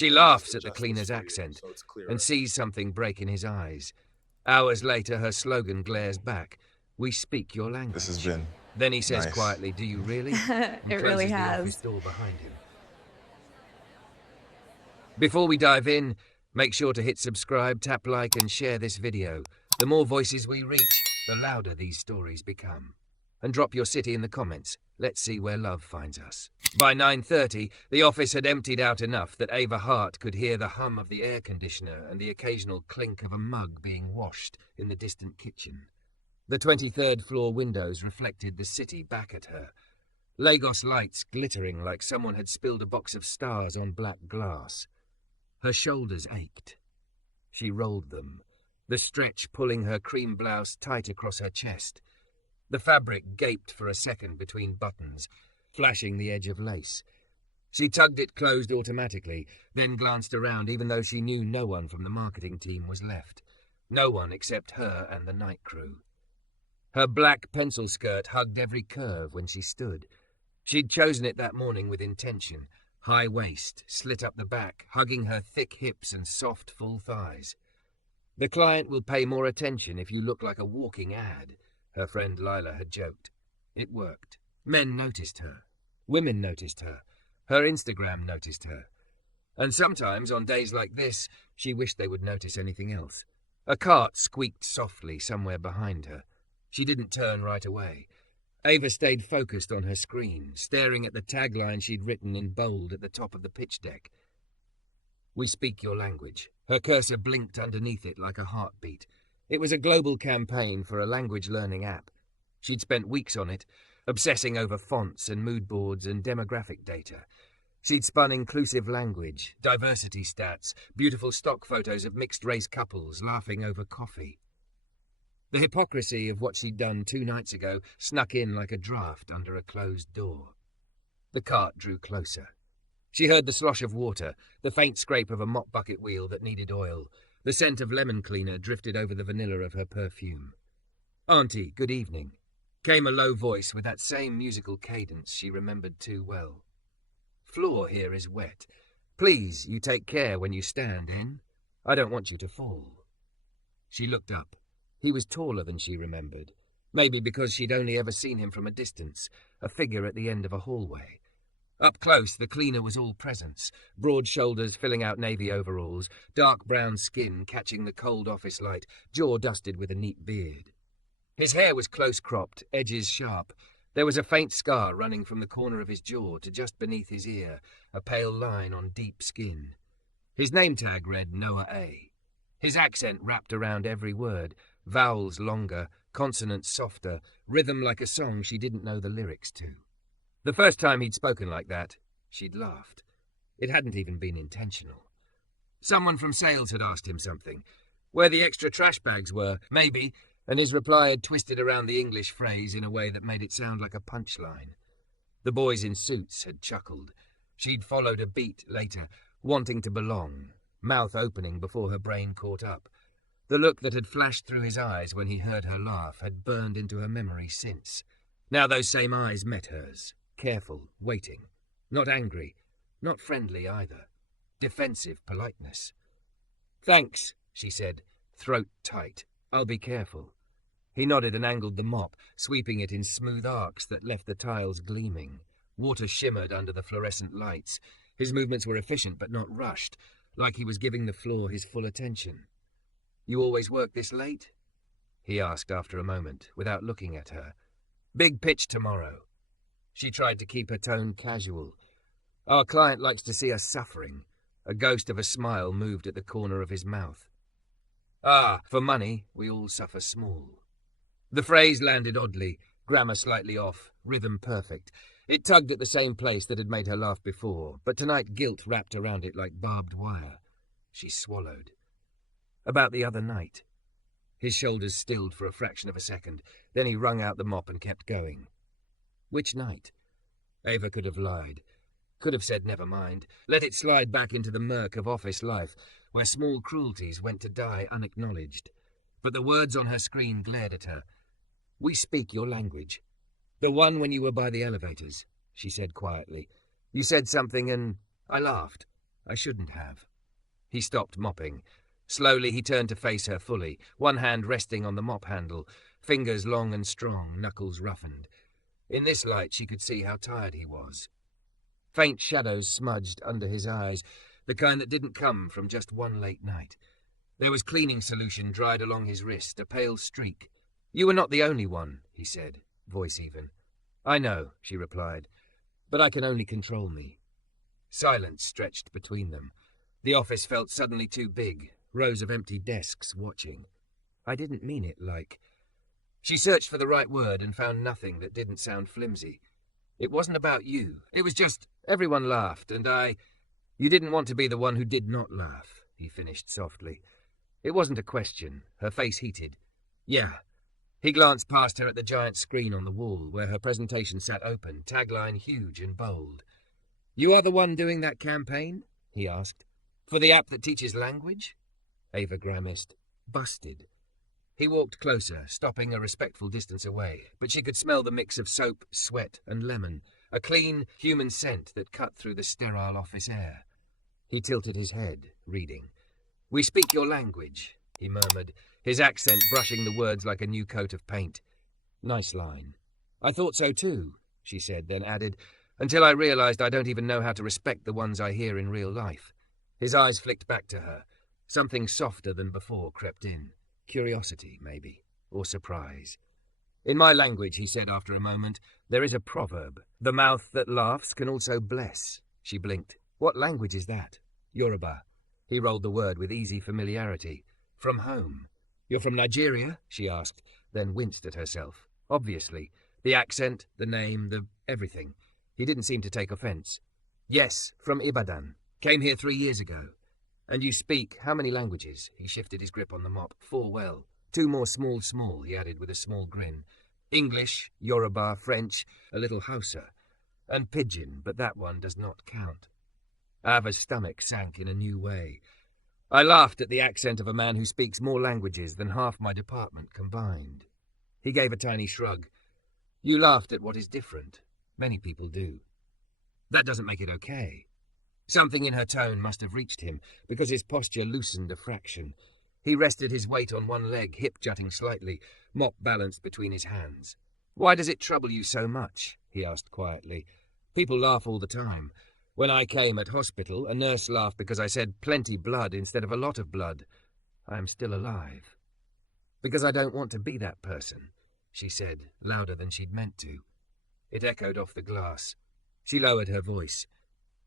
She laughs at the cleaner's accent and sees something break in his eyes. Hours later, her slogan glares back. We speak your language. This has been Then he says nice. quietly, do you really? And It closes really the has. office door behind him. Before we dive in, make sure to hit subscribe, tap like and share this video. The more voices we reach, the louder these stories become. And drop your city in the comments. Let's see where love finds us. By 9:30, the office had emptied out enough that Ava Hart could hear the hum of the air conditioner and the occasional clink of a mug being washed in the distant kitchen. The 23rd floor windows reflected the city back at her. Lagos lights glittering like someone had spilled a box of stars on black glass. Her shoulders ached. She rolled them, the stretch pulling her cream blouse tight across her chest. The fabric gaped for a second between buttons, flashing the edge of lace. She tugged it closed automatically, then glanced around even though she knew no one from the marketing team was left. No one except her and the night crew. Her black pencil skirt hugged every curve when she stood. She'd chosen it that morning with intention. High waist, slit up the back, hugging her thick hips and soft, full thighs. The client will pay more attention if you look like a walking ad, her friend Lila had joked. It worked. Men noticed her. Women noticed her. Her Instagram noticed her. And sometimes, on days like this, she wished they would notice anything else. A cart squeaked softly somewhere behind her. She didn't turn right away. Ava stayed focused on her screen, staring at the tagline she'd written in bold at the top of the pitch deck. We speak your language. Her cursor blinked underneath it like a heartbeat. It was a global campaign for a language learning app. She'd spent weeks on it, obsessing over fonts and mood boards and demographic data. She'd spun inclusive language, diversity stats, beautiful stock photos of mixed-race couples laughing over coffee. The hypocrisy of what she'd done 2 nights ago snuck in like a draft under a closed door. The cart drew closer. She heard the slosh of water, the faint scrape of a mop bucket wheel that needed oil. The scent of lemon cleaner drifted over the vanilla of her perfume. Auntie, good evening, came a low voice with that same musical cadence she remembered too well. Floor here is wet. Please, you take care when you stand, N. I don't want you to fall. She looked up. He was taller than she remembered, maybe because she'd only ever seen him from a distance, a figure at the end of a hallway. Up close, the cleaner was all presence, broad shoulders filling out navy overalls, dark brown skin catching the cold office light, jaw dusted with a neat beard. His hair was close-cropped, edges sharp. There was a faint scar running from the corner of his jaw to just beneath his ear, a pale line on deep skin. His name tag read Noah A. His accent wrapped around every word, vowels longer, consonants softer, rhythm like a song she didn't know the lyrics to. The first time he'd spoken like that, she'd laughed. It hadn't even been intentional. Someone from sales had asked him something. Where the extra trash bags were, maybe, and his reply had twisted around the English phrase in a way that made it sound like a punchline. The boys in suits had chuckled. She'd followed a beat later, wanting to belong, mouth opening before her brain caught up. The look that had flashed through his eyes when he heard her laugh had burned into her memory since. Now those same eyes met hers, careful, waiting. Not angry, not friendly either. Defensive politeness. Thanks, she said, throat tight. I'll be careful. He nodded and angled the mop, sweeping it in smooth arcs that left the tiles gleaming. Water shimmered under the fluorescent lights. His movements were efficient but not rushed, like he was giving the floor his full attention. You always work this late? He asked after a moment, without looking at her. Big pitch tomorrow. She tried to keep her tone casual. Our client likes to see us suffering. A ghost of a smile moved at the corner of his mouth. Ah, for money, we all suffer small. The phrase landed oddly, grammar slightly off, rhythm perfect. It tugged at the same place that had made her laugh before, but tonight guilt wrapped around it like barbed wire. She swallowed. About the other night. His shoulders stilled for a fraction of a second, then he wrung out the mop and kept going. Which night? Ava could have lied. Could have said never mind, let it slide back into the murk of office life, where small cruelties went to die unacknowledged. But the words on her screen glared at her. We speak your language. The one when you were by the elevators, she said quietly. You said something and I laughed. I shouldn't have. He stopped mopping. Slowly he turned to face her fully, one hand resting on the mop handle, fingers long and strong, knuckles roughened. In this light she could see how tired he was. Faint shadows smudged under his eyes, the kind that didn't come from just one late night. There was cleaning solution dried along his wrist, a pale streak. "You were not the only one," he said, voice even. "I know," she replied, "but I can only control me." Silence stretched between them. The office felt suddenly too big, rows of empty desks watching. "I didn't mean it like..." She searched for the right word and found nothing that didn't sound flimsy. "It wasn't about you. It was just... everyone laughed, and I... You didn't want to be the one who did not laugh," he finished softly. It wasn't a question. Her face heated. "Yeah." He glanced past her at the giant screen on the wall, where her presentation sat open, tagline huge and bold. "You are the one doing that campaign?" he asked. "For the app that teaches language?" Ava grimaced. "Busted." He walked closer, stopping a respectful distance away, but she could smell the mix of soap, sweat, and lemon, a clean, human scent that cut through the sterile office air. He tilted his head, reading. "We speak your language," he murmured, his accent brushing the words like a new coat of paint. "Nice line." "I thought so too," she said, then added, "until I realized I don't even know how to respect the ones I hear in real life." His eyes flicked back to her. Something softer than before crept in. Curiosity, maybe, or surprise. "In my language," he said after a moment, "there is a proverb. The mouth that laughs can also bless." She blinked. "What language is that?" "Yorùbá." He rolled the word with easy familiarity. "From home." "You're from Nigeria?" she asked, then winced at herself. Obviously. The accent, the name, the everything. He didn't seem to take offence. "Yes, from Ibadan. Came here 3 years ago." "And you speak how many languages?" He shifted his grip on the mop. "4 well. 2 more small, he added with a small grin. "English, Yorùbá, French, a little Hausa. And Pidgin, but that one does not count." Ava's stomach sank in a new way. "I laughed at the accent of a man who speaks more languages than half my department combined." He gave a tiny shrug. "You laughed at what is different. Many people do. That doesn't make it okay." Something in her tone must have reached him, because his posture loosened a fraction. He rested his weight on one leg, hip jutting slightly, mop balanced between his hands. "Why does it trouble you so much?" he asked quietly. "People laugh all the time. When I came at hospital, a nurse laughed because I said plenty blood instead of a lot of blood. I am still alive." "Because I don't want to be that person," she said, louder than she'd meant to. It echoed off the glass. She lowered her voice.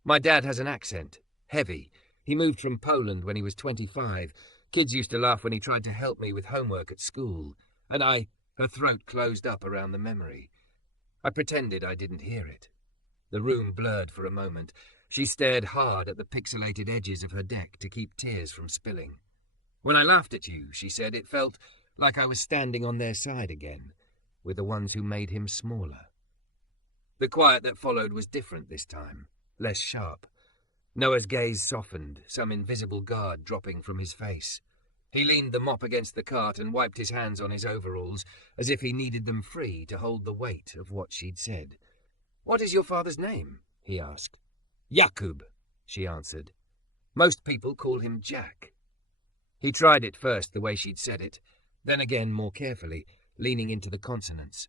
"My dad has an accent. Heavy. He moved from Poland when he was 25. Kids used to laugh when he tried to help me with homework at school. And I..." Her throat closed up around the memory. "I pretended I didn't hear it." The room blurred for a moment. She stared hard at the pixelated edges of her deck to keep tears from spilling. "When I laughed at you," she said, "it felt like I was standing on their side again, with the ones who made him smaller." The quiet that followed was different this time. Less sharp. Noah's gaze softened, some invisible guard dropping from his face. He leaned the mop against the cart and wiped his hands on his overalls, as if he needed them free to hold the weight of what she'd said. "What is your father's name?" he asked. "Yakub," she answered. "Most people call him Jack." He tried it first the way she'd said it, then again more carefully, leaning into the consonants.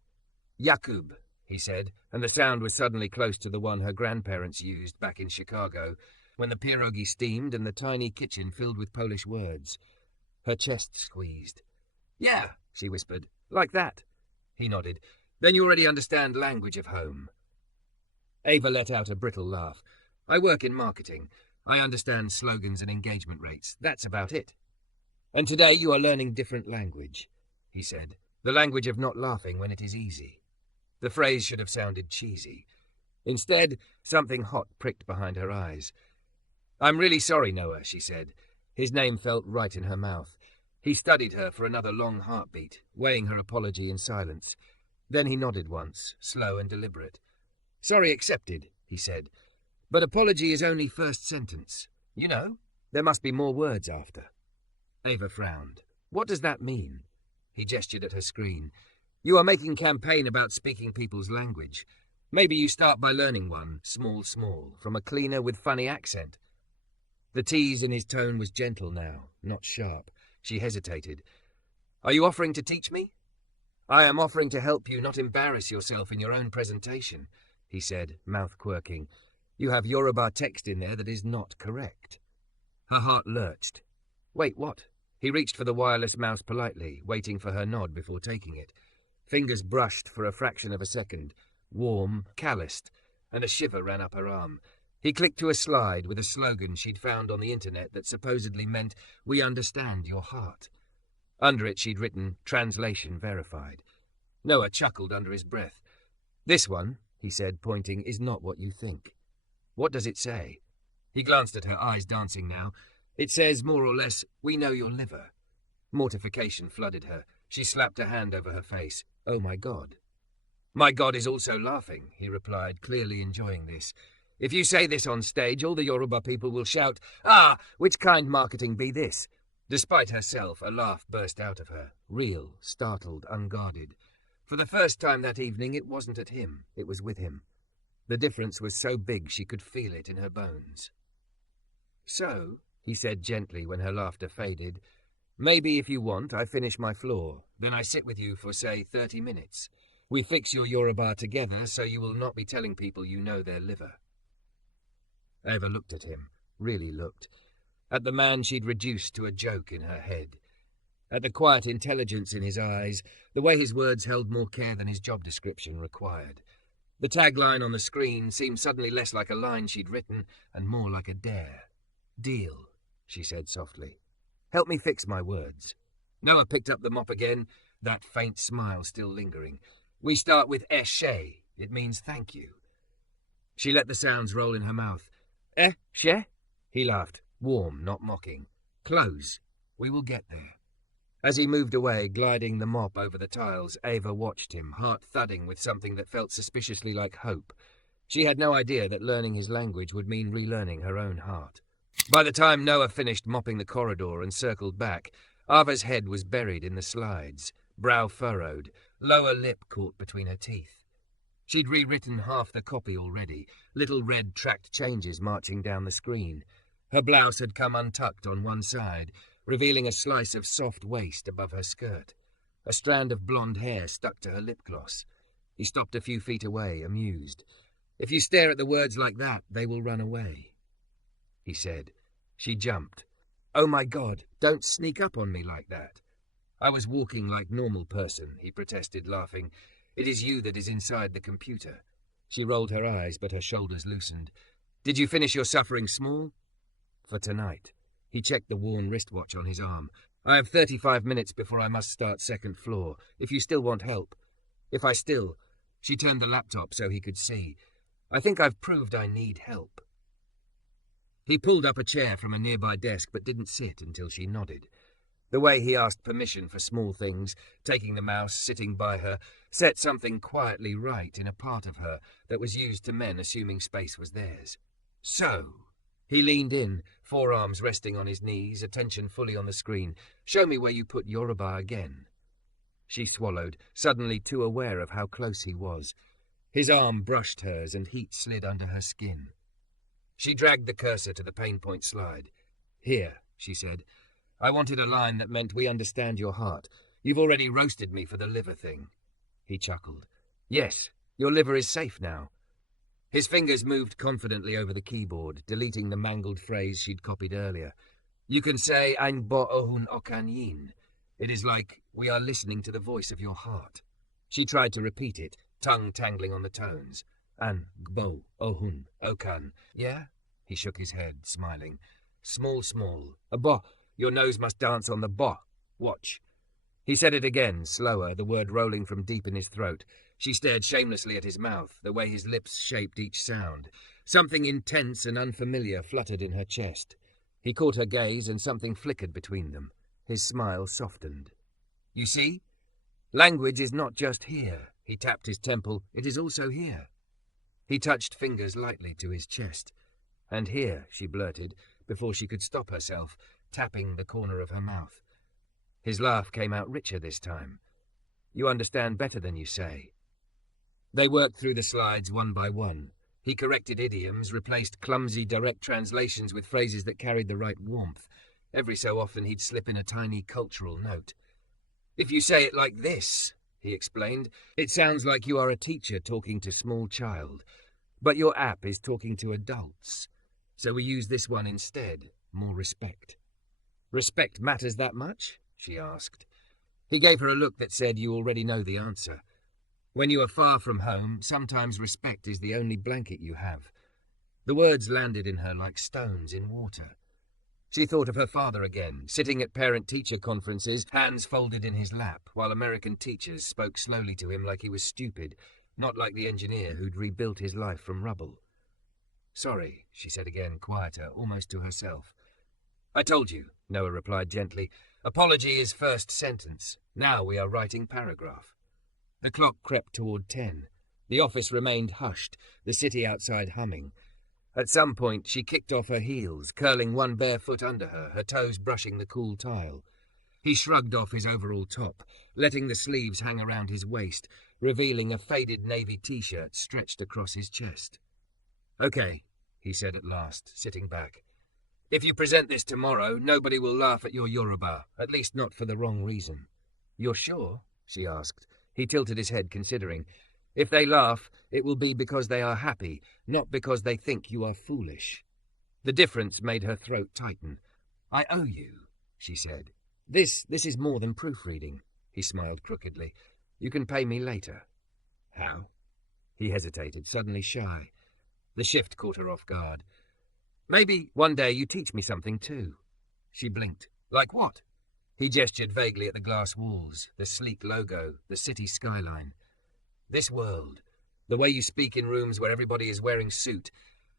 "Yakub," he said, and the sound was suddenly close to the one her grandparents used back in Chicago, when the pierogi steamed and the tiny kitchen filled with Polish words. Her chest squeezed. "Yeah," she whispered. "Like that." He nodded. "Then you already understand language of home." Ava let out a brittle laugh. "I work in marketing. I understand slogans and engagement rates. That's about it." "And today you are learning different language," he said. "The language of not laughing when it is easy." The phrase should have sounded cheesy. Instead, something hot pricked behind her eyes. "I'm really sorry, Noah," she said. His name felt right in her mouth. He studied her for another long heartbeat, weighing her apology in silence. Then he nodded once, slow and deliberate. "Sorry accepted," he said. "But apology is only first sentence. You know, there must be more words after." Ava frowned. "What does that mean?" He gestured at her screen. "You are making campaign about speaking people's language. Maybe you start by learning one, small, from a cleaner with funny accent." The tease in his tone was gentle now, not sharp. She hesitated. "Are you offering to teach me?" "I am offering to help you not embarrass yourself in your own presentation," he said, mouth quirking. "You have Yorùbá text in there that is not correct." Her heart lurched. "Wait, what?" He reached for the wireless mouse politely, waiting for her nod before taking it. Fingers brushed for a fraction of a second, warm, calloused, and a shiver ran up her arm. He clicked to a slide with a slogan she'd found on the internet that supposedly meant, "We understand your heart." Under it she'd written, "Translation verified." Noah chuckled under his breath. "This one," he said, pointing, "is not what you think." "What does it say?" He glanced at her, eyes dancing now. "It says, more or less, 'We know your liver.'" Mortification flooded her. She slapped a hand over her face. "Oh, my God." "My God is also laughing," he replied, clearly enjoying this. "If you say this on stage, all the Yorùbá people will shout, 'Ah, which kind marketing be this?'" Despite herself, a laugh burst out of her, real, startled, unguarded. For the first time that evening, it wasn't at him, it was with him. The difference was so big she could feel it in her bones. "So," he said gently when her laughter faded, "maybe if you want, I finish my floor. Then I sit with you for, say, 30 minutes. We fix your Yorùbá together so you will not be telling people you know their liver." Eva looked at him, really looked, at the man she'd reduced to a joke in her head, at the quiet intelligence in his eyes, the way his words held more care than his job description required. The tagline on the screen seemed suddenly less like a line she'd written and more like a dare. "Deal," she said softly. "Help me fix my words." Noah picked up the mop again, that faint smile still lingering. "We start with eshe. It means thank you." She let the sounds roll in her mouth. She? He laughed, warm, not mocking. "Close. We will get there." As he moved away, gliding the mop over the tiles, Ava watched him, heart thudding with something that felt suspiciously like hope. She had no idea that learning his language would mean relearning her own heart. By the time Noah finished mopping the corridor and circled back, Ava's head was buried in the slides, brow furrowed, lower lip caught between her teeth. She'd rewritten half the copy already, little red tracked changes marching down the screen. Her blouse had come untucked on one side, revealing a slice of soft waist above her skirt. A strand of blonde hair stuck to her lip gloss. He stopped a few feet away, amused. "If you stare at the words like that, they will run away," he said. She jumped. "Oh my God, don't sneak up on me like that." "I was walking like normal person," he protested, laughing. "It is you that is inside the computer." She rolled her eyes, but her shoulders loosened. "Did you finish your suffering small?" "For tonight." He checked the worn wristwatch on his arm. "I have 35 minutes before I must start second floor, if you still want help." "If I still..." She turned the laptop so he could see. "I think I've proved I need help." He pulled up a chair from a nearby desk but didn't sit until she nodded. The way he asked permission for small things, taking the mouse, sitting by her, set something quietly right in a part of her that was used to men assuming space was theirs. "So," he leaned in, forearms resting on his knees, attention fully on the screen. "Show me where you put Yorùbá again." She swallowed, suddenly too aware of how close he was. His arm brushed hers and heat slid under her skin. She dragged the cursor to the pain point slide. "Here," she said. "I wanted a line that meant we understand your heart. You've already roasted me for the liver thing." He chuckled. "Yes, your liver is safe now." His fingers moved confidently over the keyboard, deleting the mangled phrase she'd copied earlier. "You can say, 'Ein bo ohun okan yin.' It is like, 'We are listening to the voice of your heart.'" She tried to repeat it, tongue tangling on the tones. "An gbo ohun okan." "Yeah?" He shook his head, smiling. "Small, small. A bo. Your nose must dance on the bo. Watch." He said it again, slower, the word rolling from deep in his throat. She stared shamelessly at his mouth, the way his lips shaped each sound. Something intense and unfamiliar fluttered in her chest. He caught her gaze and something flickered between them. His smile softened. "You see? Language is not just here." He tapped his temple. "It is also here." He touched fingers lightly to his chest. "And here," she blurted, before she could stop herself, tapping the corner of her mouth. His laugh came out richer this time. "You understand better than you say." They worked through the slides one by one. He corrected idioms, replaced clumsy direct translations with phrases that carried the right warmth. Every so often he'd slip in a tiny cultural note. "If you say it like this," he explained, "it sounds like you are a teacher talking to small child. But your app is talking to adults. So we use this one instead. More respect." "Respect matters that much?" she asked. He gave her a look that said, "You already know the answer. When you are far from home, sometimes respect is the only blanket you have." The words landed in her like stones in water. She thought of her father again, sitting at parent-teacher conferences, hands folded in his lap, while American teachers spoke slowly to him like he was stupid, not like the engineer who'd rebuilt his life from rubble. "Sorry," she said again, quieter, almost to herself. "I told you," Noah replied gently. "Apology is first sentence. Now we are writing paragraph." The clock crept toward 10. The office remained hushed, the city outside humming. At some point, she kicked off her heels, curling one bare foot under her, her toes brushing the cool tile. He shrugged off his overall top, letting the sleeves hang around his waist, revealing a faded navy t-shirt stretched across his chest. "Okay," he said at last, sitting back. "If you present this tomorrow, nobody will laugh at your Yorùbá, at least not for the wrong reason." "You're sure?" she asked. He tilted his head, considering. "If they laugh, it will be because they are happy, not because they think you are foolish." The difference made her throat tighten. "I owe you," she said. This is more than proofreading," he smiled crookedly. "You can pay me later." "How?" He hesitated, suddenly shy. The shift caught her off guard. "Maybe one day you teach me something too." She blinked. "Like what?" He gestured vaguely at the glass walls, the sleek logo, the city skyline. "This world. The way you speak in rooms where everybody is wearing suit.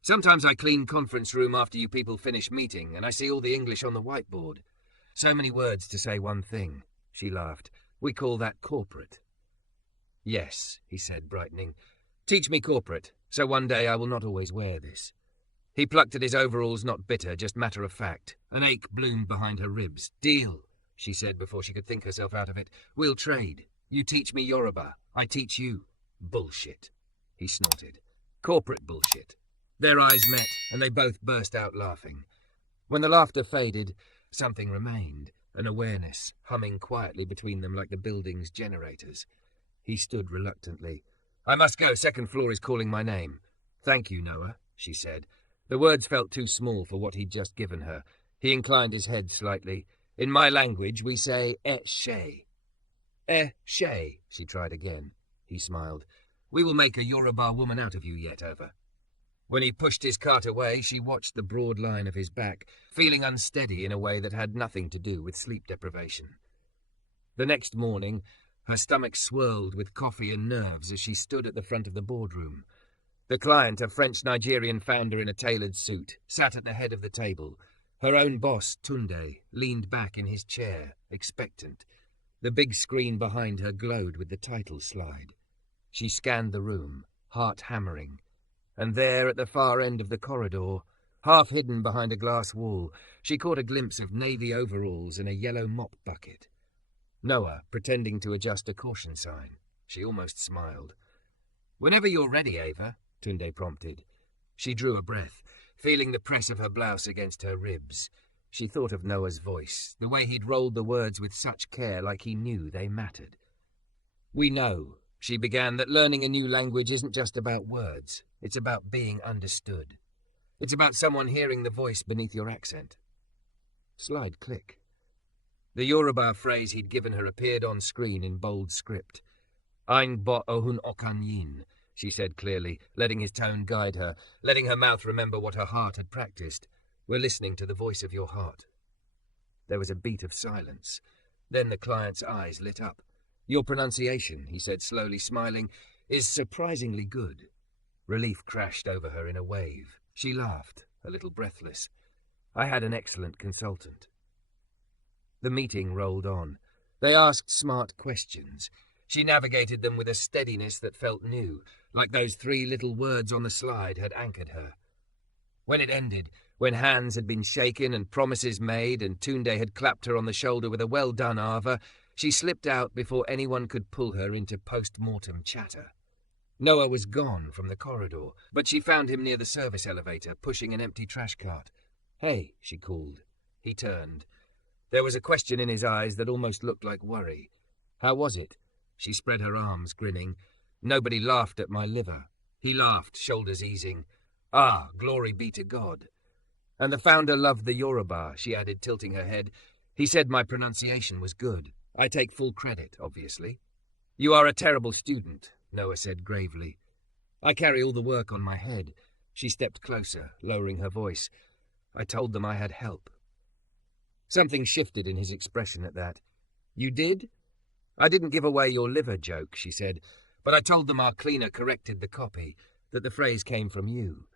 Sometimes I clean conference room after you people finish meeting, and I see all the English on the whiteboard. So many words to say one thing." She laughed. "We call that corporate." "Yes," he said, brightening. "Teach me corporate, so one day I will not always wear this." He plucked at his overalls, not bitter, just matter of fact. An ache bloomed behind her ribs. "Deal," she said before she could think herself out of it. "We'll trade. You teach me Yorùbá. I teach you." "Bullshit," he snorted. "Corporate bullshit." Their eyes met, and they both burst out laughing. When the laughter faded, something remained, an awareness, humming quietly between them like the building's generators. He stood reluctantly. "I must go. Second floor is calling my name." "Thank you, Noah," she said. The words felt too small for what he'd just given her. He inclined his head slightly. "In my language, we say, shay." Shay, she tried again. He smiled. "We will make a Yorùbá woman out of you yet, Eva." When he pushed his cart away, she watched the broad line of his back, feeling unsteady in a way that had nothing to do with sleep deprivation. The next morning, her stomach swirled with coffee and nerves as she stood at the front of the boardroom. The client, a French-Nigerian founder in a tailored suit, sat at the head of the table. Her own boss, Tunde, leaned back in his chair, expectant. The big screen behind her glowed with the title slide. She scanned the room, heart hammering. And there, at the far end of the corridor, half hidden behind a glass wall, she caught a glimpse of navy overalls and a yellow mop bucket. Noah, pretending to adjust a caution sign. She almost smiled. "Whenever you're ready, Ava," Tunde prompted. She drew a breath, feeling the press of her blouse against her ribs. She thought of Noah's voice, the way he'd rolled the words with such care, like he knew they mattered. "We know," she began, "that learning a new language isn't just about words. It's about being understood. It's about someone hearing the voice beneath your accent." Slide click. The Yorùbá phrase he'd given her appeared on screen in bold script. "Ein bo ohun okan yin," she said clearly, letting his tone guide her, letting her mouth remember what her heart had practiced. "We're listening to the voice of your heart." There was a beat of silence. Then the client's eyes lit up. "Your pronunciation," he said slowly, smiling, "is surprisingly good." Relief crashed over her in a wave. She laughed, a little breathless. "I had an excellent consultant." The meeting rolled on. They asked smart questions. She navigated them with a steadiness that felt new, like those 3 little words on the slide had anchored her. When it ended, when hands had been shaken and promises made and Tunde had clapped her on the shoulder with a "well done, Ava," she slipped out before anyone could pull her into post-mortem chatter. Noah was gone from the corridor, but she found him near the service elevator, pushing an empty trash cart. "Hey," she called. He turned. There was a question in his eyes that almost looked like worry. "How was it?" She spread her arms, grinning. "Nobody laughed at my liver." He laughed, shoulders easing. "Ah, glory be to God." "And the founder loved the Yorùbá," she added, tilting her head. "He said my pronunciation was good. I take full credit, obviously." "You are a terrible student," Noah said gravely. "I carry all the work on my head." She stepped closer, lowering her voice. "I told them I had help." Something shifted in his expression at that. "You did?" "I didn't give away your liver joke," she said, "but I told them our cleaner corrected the copy, that the phrase came from you."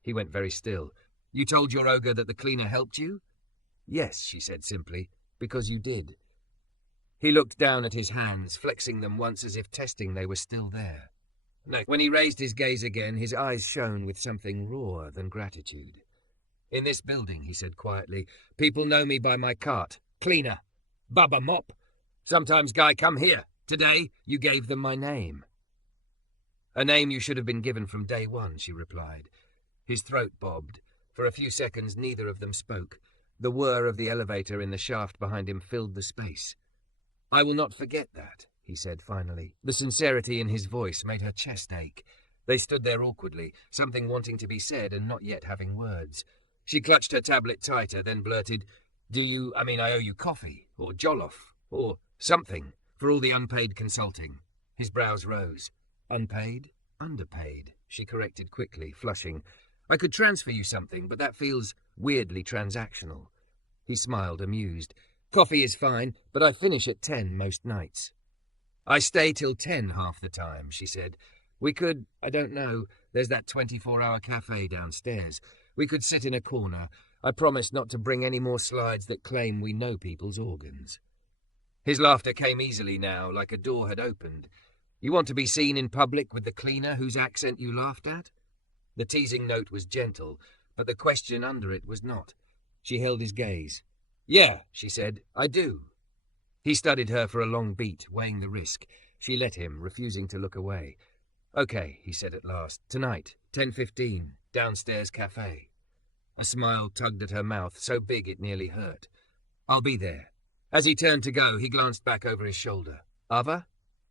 He went very still. "You told your ogre that the cleaner helped you?" "Yes," she said simply, "because you did." He looked down at his hands, flexing them once as if testing they were still there. When he raised his gaze again, his eyes shone with something rawer than gratitude. "In this building," he said quietly, "people know me by my cart. Cleaner. Bubba Mop. Sometimes Guy come here. Today, you gave them my name." "A name you should have been given from day one," she replied. His throat bobbed. For a few seconds, neither of them spoke. The whir of the elevator in the shaft behind him filled the space. "I will not forget that," he said finally. The sincerity in his voice made her chest ache. They stood there awkwardly, something wanting to be said and not yet having words. She clutched her tablet tighter, then blurted, I owe you coffee, or jollof, or something, for all the unpaid consulting." His brows rose. "Unpaid? Underpaid," she corrected quickly, flushing. "I could transfer you something, but that feels weirdly transactional." He smiled, amused. "Coffee is fine, but I finish at 10 most nights." "I stay till 10 half the time," she said. "We could, I don't know, there's that 24-hour cafe downstairs. We could sit in a corner. I promise not to bring any more slides that claim we know people's organs." His laughter came easily now, like a door had opened. "You want to be seen in public with the cleaner whose accent you laughed at?" The teasing note was gentle, but the question under it was not. She held his gaze. "Yeah," she said, "I do." He studied her for a long beat, weighing the risk. She let him, refusing to look away. "Okay," he said at last. "Tonight, 10:15, downstairs cafe." A smile tugged at her mouth, so big it nearly hurt. "I'll be there." As he turned to go, he glanced back over his shoulder. "Ava?"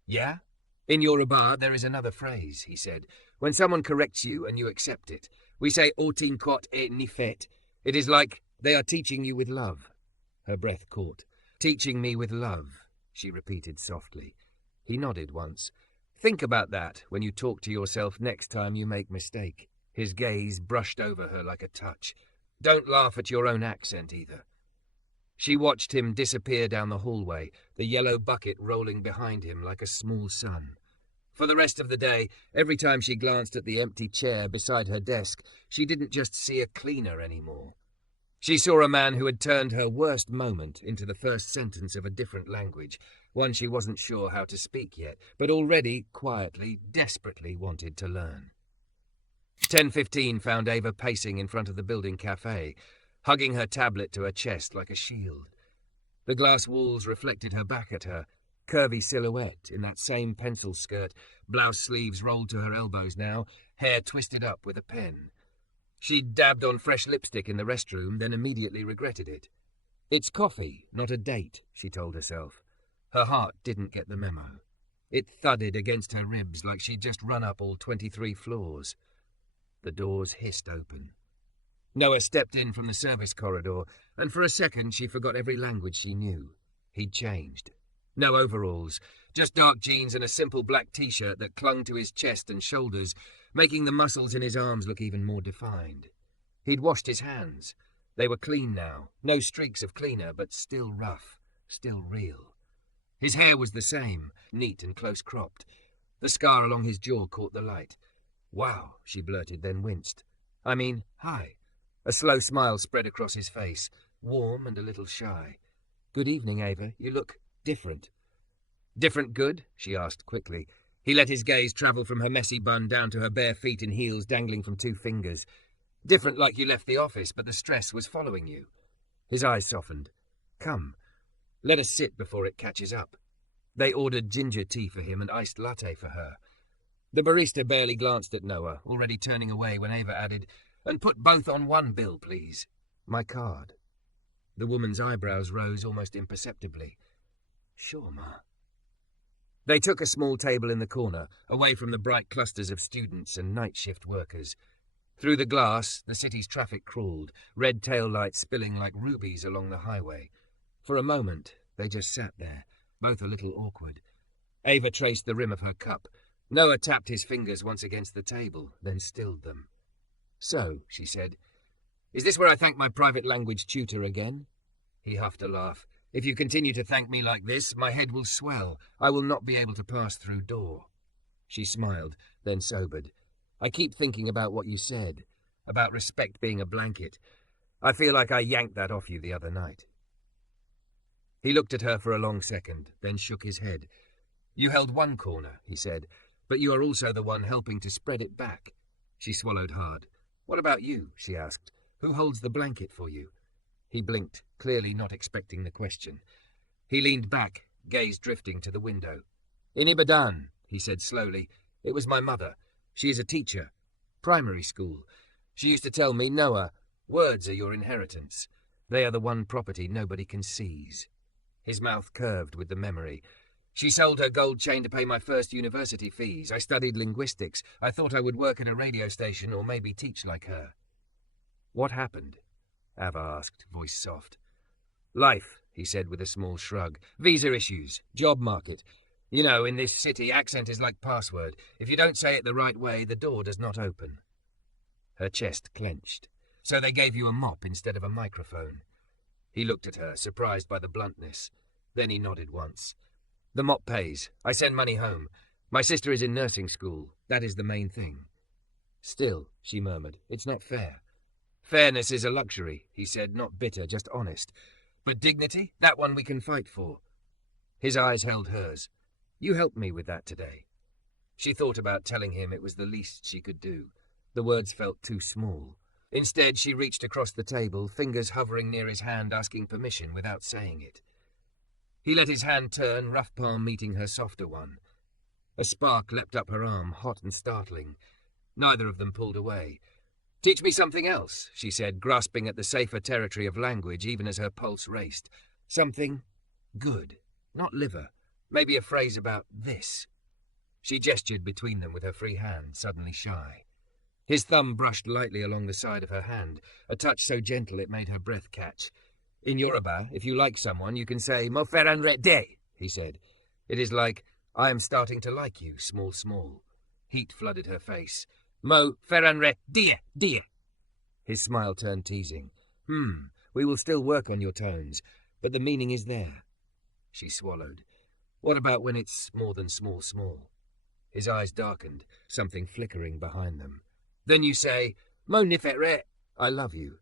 "Yeah?" "In Yorùbá, there is another phrase," he said. "When someone corrects you and you accept it. We say otin kot e nifet. It is like they are teaching you with love." Her breath caught. "Teaching me with love," she repeated softly. He nodded once. "Think about that when you talk to yourself next time you make mistake." His gaze brushed over her like a touch. "Don't laugh at your own accent either." She watched him disappear down the hallway, the yellow bucket rolling behind him like a small sun. For the rest of the day, every time she glanced at the empty chair beside her desk, she didn't just see a cleaner anymore. She saw a man who had turned her worst moment into the first sentence of a different language, one she wasn't sure how to speak yet, but already, quietly, desperately wanted to learn. 10:15 found Ava pacing in front of the building cafe, hugging her tablet to her chest like a shield. The glass walls reflected her back at her, curvy silhouette in that same pencil skirt, blouse sleeves rolled to her elbows now, hair twisted up with a pen. She'd dabbed on fresh lipstick in the restroom, then immediately regretted it. "It's coffee, not a date," she told herself. Her heart didn't get the memo. It thudded against her ribs like she'd just run up all 23 floors. The doors hissed open. Noah stepped in from the service corridor, and for a second she forgot every language she knew. He'd changed. No overalls, just dark jeans and a simple black t-shirt that clung to his chest and shoulders, making the muscles in his arms look even more defined. He'd washed his hands. They were clean now, no streaks of cleaner, but still rough, still real. His hair was the same, neat and close-cropped. The scar along his jaw caught the light. "Wow," she blurted, then winced. "Hi." A slow smile spread across his face, warm and a little shy. "Good evening, Ava. You look different." "Different good?" she asked quickly. He let his gaze travel from her messy bun down to her bare feet in heels dangling from 2 fingers. "Different like you left the office, but the stress was following you." His eyes softened. "Come. Let us sit before it catches up." They ordered ginger tea for him and iced latte for her. The barista barely glanced at Noah, already turning away when Ava added, "And put both on one bill, please." "My card." The woman's eyebrows rose almost imperceptibly. "Sure, Ma." They took a small table in the corner, away from the bright clusters of students and night shift workers. Through the glass, the city's traffic crawled, red tail lights spilling like rubies along the highway. For a moment, they just sat there, both a little awkward. Ava traced the rim of her cup. Noah tapped his fingers once against the table, then stilled them. "So," she said, "is this where I thank my private language tutor again?" He huffed a laugh. "If you continue to thank me like this, my head will swell. I will not be able to pass through door." She smiled, then sobered. "I keep thinking about what you said, about respect being a blanket. I feel like I yanked that off you the other night." He looked at her for a long second, then shook his head. "You held one corner," he said, "but you are also the one helping to spread it back." She swallowed hard. "What about you?" she asked. "Who holds the blanket for you?" He blinked, clearly not expecting the question. He leaned back, gaze drifting to the window. "In Ibadan," he said slowly. "It was my mother. She is a teacher. Primary school. She used to tell me, 'Noah, words are your inheritance. They are the one property nobody can seize.'" His mouth curved with the memory. "She sold her gold chain to pay my first university fees. I studied linguistics. I thought I would work at a radio station or maybe teach like her." "What happened?" Ava asked, voice soft. "Life," he said with a small shrug. "Visa issues, job market. You know, in this city, accent is like password. If you don't say it the right way, the door does not open." Her chest clenched. "So they gave you a mop instead of a microphone." He looked at her, surprised by the bluntness. Then he nodded once. "The mop pays. I send money home. My sister is in nursing school. That is the main thing." "Still," she murmured, "it's not fair." "Fairness is a luxury," he said, not bitter, just honest. "But dignity, that one we can fight for." His eyes held hers. "You helped me with that today." She thought about telling him it was the least she could do. The words felt too small. Instead, she reached across the table, fingers hovering near his hand, asking permission without saying it. He let his hand turn, rough palm meeting her softer one. A spark leapt up her arm, hot and startling. Neither of them pulled away. "Teach me something else," she said, grasping at the safer territory of language even as her pulse raced. "Something good, not liver. Maybe a phrase about this." She gestured between them with her free hand, suddenly shy. His thumb brushed lightly along the side of her hand, a touch so gentle it made her breath catch. "In Yorùbá, if you like someone, you can say, 'Mo feran de,'" he said. "It is like, 'I am starting to like you, small, small.'" Heat flooded her face. "Mo feran dia." His smile turned teasing. We will still work on your tones, but the meaning is there." She swallowed. "What about when it's more than small, small?" His eyes darkened, something flickering behind them. "Then you say, 'Mo nifet, I love you.'"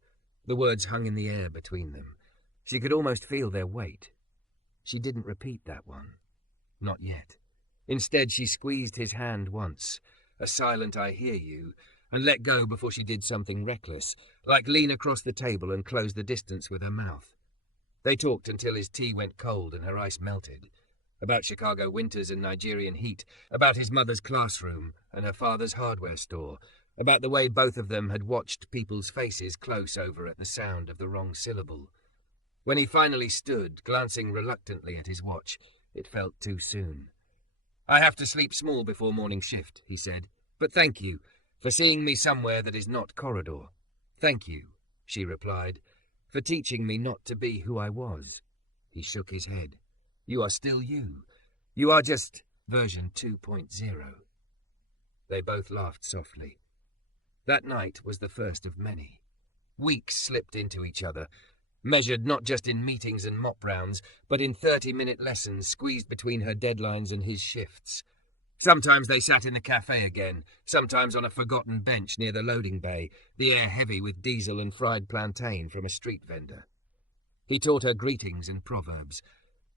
The words hung in the air between them. She could almost feel their weight. She didn't repeat that one. Not yet. Instead, she squeezed his hand once, a silent "I hear you," and let go before she did something reckless, like lean across the table and close the distance with her mouth. They talked until his tea went cold and her ice melted. About Chicago winters and Nigerian heat, about his mother's classroom and her father's hardware store, about the way both of them had watched people's faces close over at the sound of the wrong syllable. When he finally stood, glancing reluctantly at his watch, it felt too soon. "I have to sleep small before morning shift," he said. "But thank you for seeing me somewhere that is not corridor." "Thank you," she replied, "for teaching me not to be who I was." He shook his head. "You are still you. You are just version 2.0. They both laughed softly. That night was the first of many. Weeks slipped into each other, measured not just in meetings and mop rounds, but in 30-minute lessons squeezed between her deadlines and his shifts. Sometimes they sat in the cafe again, sometimes on a forgotten bench near the loading bay, the air heavy with diesel and fried plantain from a street vendor. He taught her greetings and proverbs.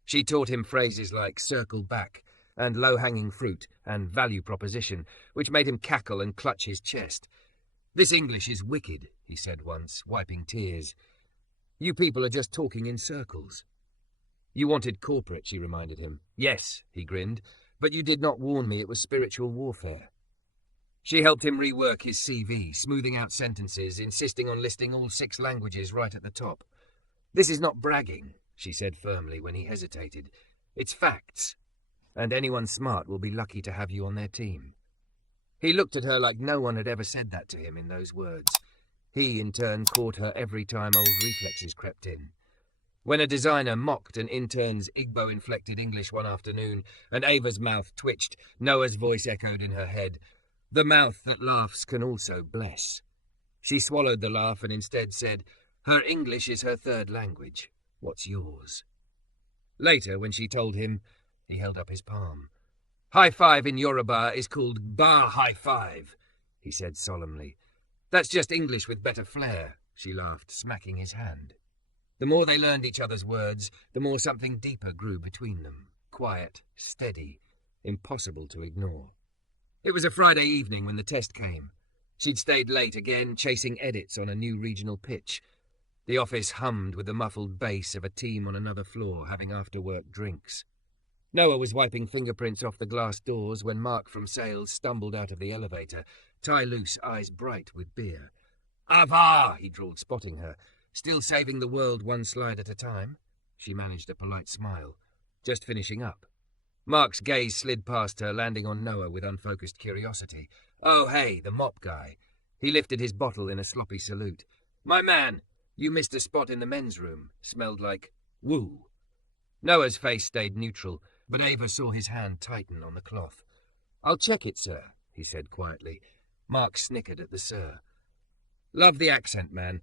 She taught him phrases like "circle back" and "low-hanging fruit" and "value proposition," which made him cackle and clutch his chest. "This English is wicked," he said once, wiping tears. "You people are just talking in circles." "You wanted corporate," she reminded him. "Yes," he grinned, "but you did not warn me it was spiritual warfare." She helped him rework his CV, smoothing out sentences, insisting on listing all 6 languages right at the top. "This is not bragging," she said firmly when he hesitated. "It's facts, and anyone smart will be lucky to have you on their team." He looked at her like no one had ever said that to him in those words. He, in turn, caught her every time old reflexes crept in. When a designer mocked an intern's Igbo-inflected English one afternoon, and Ava's mouth twitched, Noah's voice echoed in her head. "The mouth that laughs can also bless." She swallowed the laugh and instead said, "Her English is her 3rd language. What's yours?" Later, when she told him, he held up his palm. "High five in Yorùbá is called bar high five," he said solemnly. "That's just English with better flair," she laughed, smacking his hand. The more they learned each other's words, the more something deeper grew between them. Quiet, steady, impossible to ignore. It was a Friday evening when the test came. She'd stayed late again, chasing edits on a new regional pitch. The office hummed with the muffled bass of a team on another floor having after-work drinks. Noah was wiping fingerprints off the glass doors when Mark from sales stumbled out of the elevator, tie loose, eyes bright with beer. "Ava!" he drawled, spotting her. "Still saving the world one slide at a time?" She managed a polite smile. "Just finishing up." Mark's gaze slid past her, landing on Noah with unfocused curiosity. "Oh, hey, the mop guy." He lifted his bottle in a sloppy salute. "My man, you missed a spot in the men's room. Smelled like woo." Noah's face stayed neutral, but Ava saw his hand tighten on the cloth. "I'll check it, sir," he said quietly. Mark snickered at the sir. "Love the accent, man.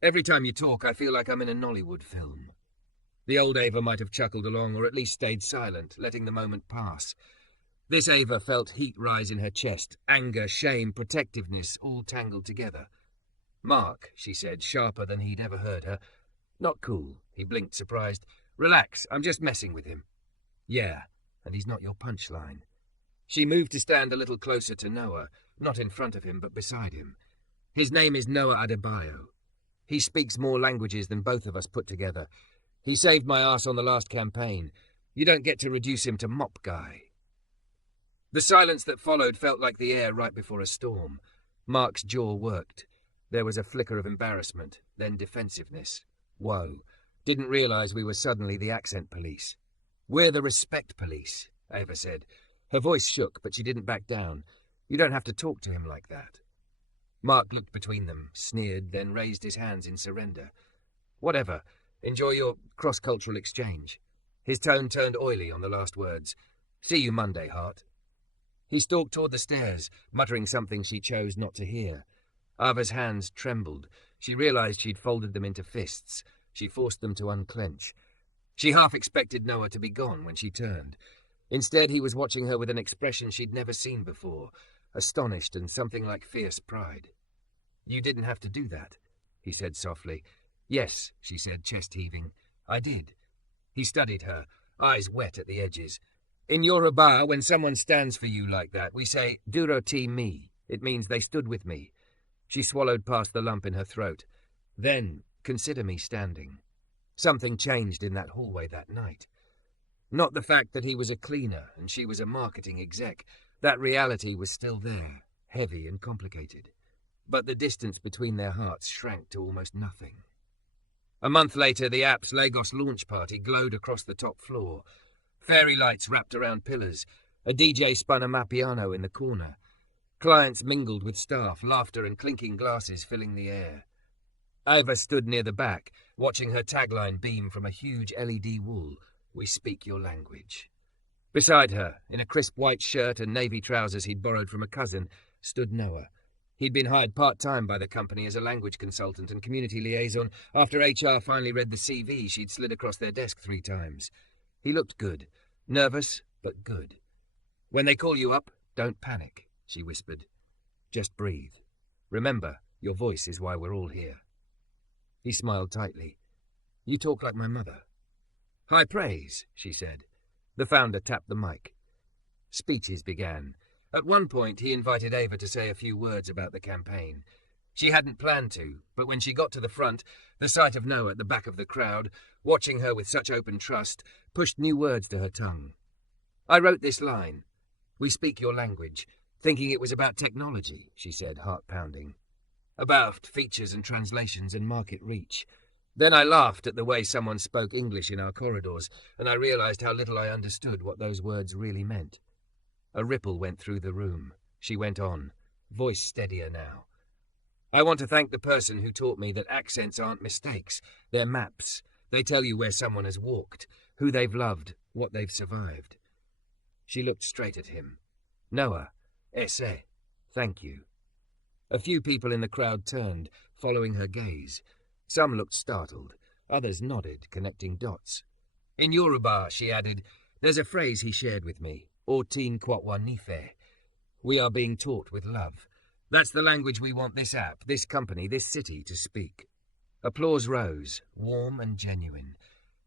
Every time you talk, I feel like I'm in a Nollywood film." The old Ava might have chuckled along, or at least stayed silent, letting the moment pass. This Ava felt heat rise in her chest, anger, shame, protectiveness, all tangled together. "Mark," she said, sharper than he'd ever heard her. "Not cool," he blinked, surprised. "Relax, I'm just messing with him." "Yeah, and he's not your punchline." She moved to stand a little closer to Noah, not in front of him, but beside him. "His name is Noah Adebayo. He speaks more languages than both of us put together. He saved my ass on the last campaign. You don't get to reduce him to mop guy." The silence that followed felt like the air right before a storm. Mark's jaw worked. There was a flicker of embarrassment, then defensiveness. Whoa. Didn't realize we were suddenly the accent police. "We're the respect police," Ava said. Her voice shook, but she didn't back down. "You don't have to talk to him like that." Mark looked between them, sneered, then raised his hands in surrender. "Whatever. Enjoy your cross-cultural exchange." His tone turned oily on the last words. "See you Monday, Hart." He stalked toward the stairs, muttering something she chose not to hear. Ava's hands trembled. She realized she'd folded them into fists. She forced them to unclench. She half expected Noah to be gone when she turned. Instead, he was watching her with an expression she'd never seen before, astonished and something like fierce pride. "You didn't have to do that," he said softly. "Yes," she said, chest heaving. "I did." He studied her, eyes wet at the edges. "In Yorùbá, when someone stands for you like that, we say, 'Duro ti mi.' It means they stood with me." She swallowed past the lump in her throat. "Then, consider me standing." Something changed in that hallway that night. Not the fact that he was a cleaner and she was a marketing exec. That reality was still there, heavy and complicated. But the distance between their hearts shrank to almost nothing. A month later, the app's Lagos launch party glowed across the top floor. Fairy lights wrapped around pillars. A DJ spun a Mapiano in the corner. Clients mingled with staff, laughter and clinking glasses filling the air. Ava stood near the back, watching her tagline beam from a huge LED wall. "We speak your language." Beside her, in a crisp white shirt and navy trousers he'd borrowed from a cousin, stood Noah. He'd been hired part-time by the company as a language consultant and community liaison. After HR finally read the CV, she'd slid across their desk 3 times. He looked good. Nervous, but good. "When they call you up, don't panic," she whispered. "Just breathe. Remember, your voice is why we're all here." He smiled tightly. "You talk like my mother." "High praise," she said. The founder tapped the mic. Speeches began. At one point, he invited Ava to say a few words about the campaign. She hadn't planned to, but when she got to the front, the sight of Noah at the back of the crowd, watching her with such open trust, pushed new words to her tongue. "I wrote this line. We speak your language. thinking it was about technology, she said, heart pounding. About features and translations and market reach. Then I laughed at the way someone spoke English in our corridors, and I realized how little I understood what those words really meant. A ripple went through the room. She went on, voice steadier now. I want to thank the person who taught me that accents aren't mistakes. They're maps. They tell you where someone has walked, who they've loved, what they've survived. She looked straight at him. Noah, esse, thank you. A few people in the crowd turned, following her gaze. Some looked startled. Others nodded, connecting dots. In Yorùbá, she added, there's a phrase he shared with me, Ortin kwatwa nife. We are being taught with love. That's the language we want this app, this company, this city to speak. Applause rose, warm and genuine.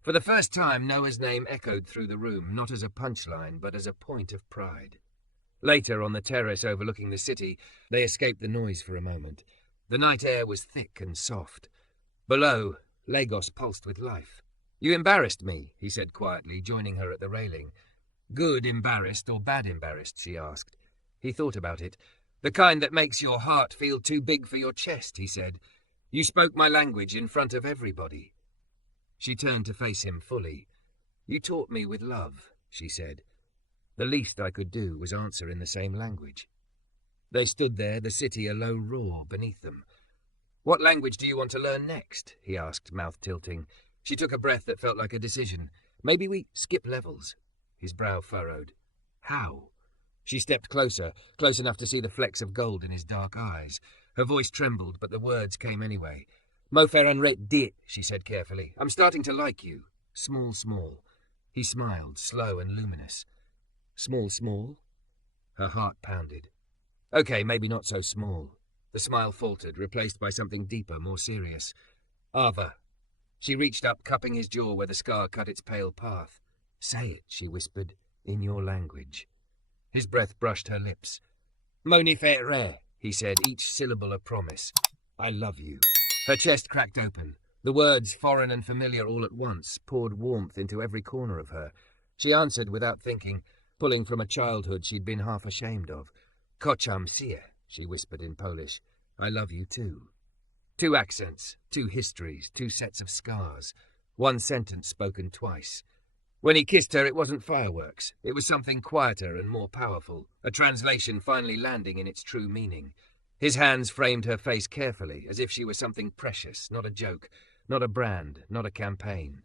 For the first time, Noah's name echoed through the room, not as a punchline, but as a point of pride. Later, on the terrace overlooking the city, they escaped the noise for a moment. The night air was thick and soft. Below, Lagos pulsed with life. You embarrassed me, he said quietly, joining her at the railing. Good embarrassed or bad embarrassed, she asked. He thought about it. The kind that makes your heart feel too big for your chest, he said. You spoke my language in front of everybody. She turned to face him fully. You taught me with love, she said. The least I could do was answer in the same language. They stood there, the city a low roar beneath them. What language do you want to learn next? He asked, mouth tilting. She took a breath that felt like a decision. Maybe we skip levels. His brow furrowed. How? She stepped closer, close enough to see the flecks of gold in his dark eyes. Her voice trembled, but the words came anyway. Mo feran ret dit, she said carefully. I'm starting to like you. Small, small. He smiled, slow and luminous. Small, small? Her heart pounded. Okay, maybe not so small. The smile faltered, replaced by something deeper, more serious. Ava. She reached up, cupping his jaw where the scar cut its pale path. Say it, she whispered, in your language. His breath brushed her lips. Moni fe re, he said, each syllable a promise. I love you. Her chest cracked open. The words, foreign and familiar all at once, poured warmth into every corner of her. She answered without thinking, pulling from a childhood she'd been half ashamed of. Kocham sie, she whispered in Polish. I love you too. 2 accents, 2 histories, 2 sets of scars. 1 sentence spoken twice. When he kissed her, it wasn't fireworks. It was something quieter and more powerful, a translation finally landing in its true meaning. His hands framed her face carefully, as if she were something precious, not a joke, not a brand, not a campaign.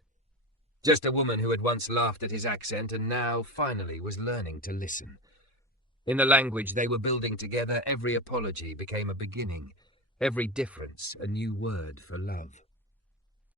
Just a woman who had once laughed at his accent and now, finally, was learning to listen. In the language they were building together, every apology became a beginning, every difference a new word for love.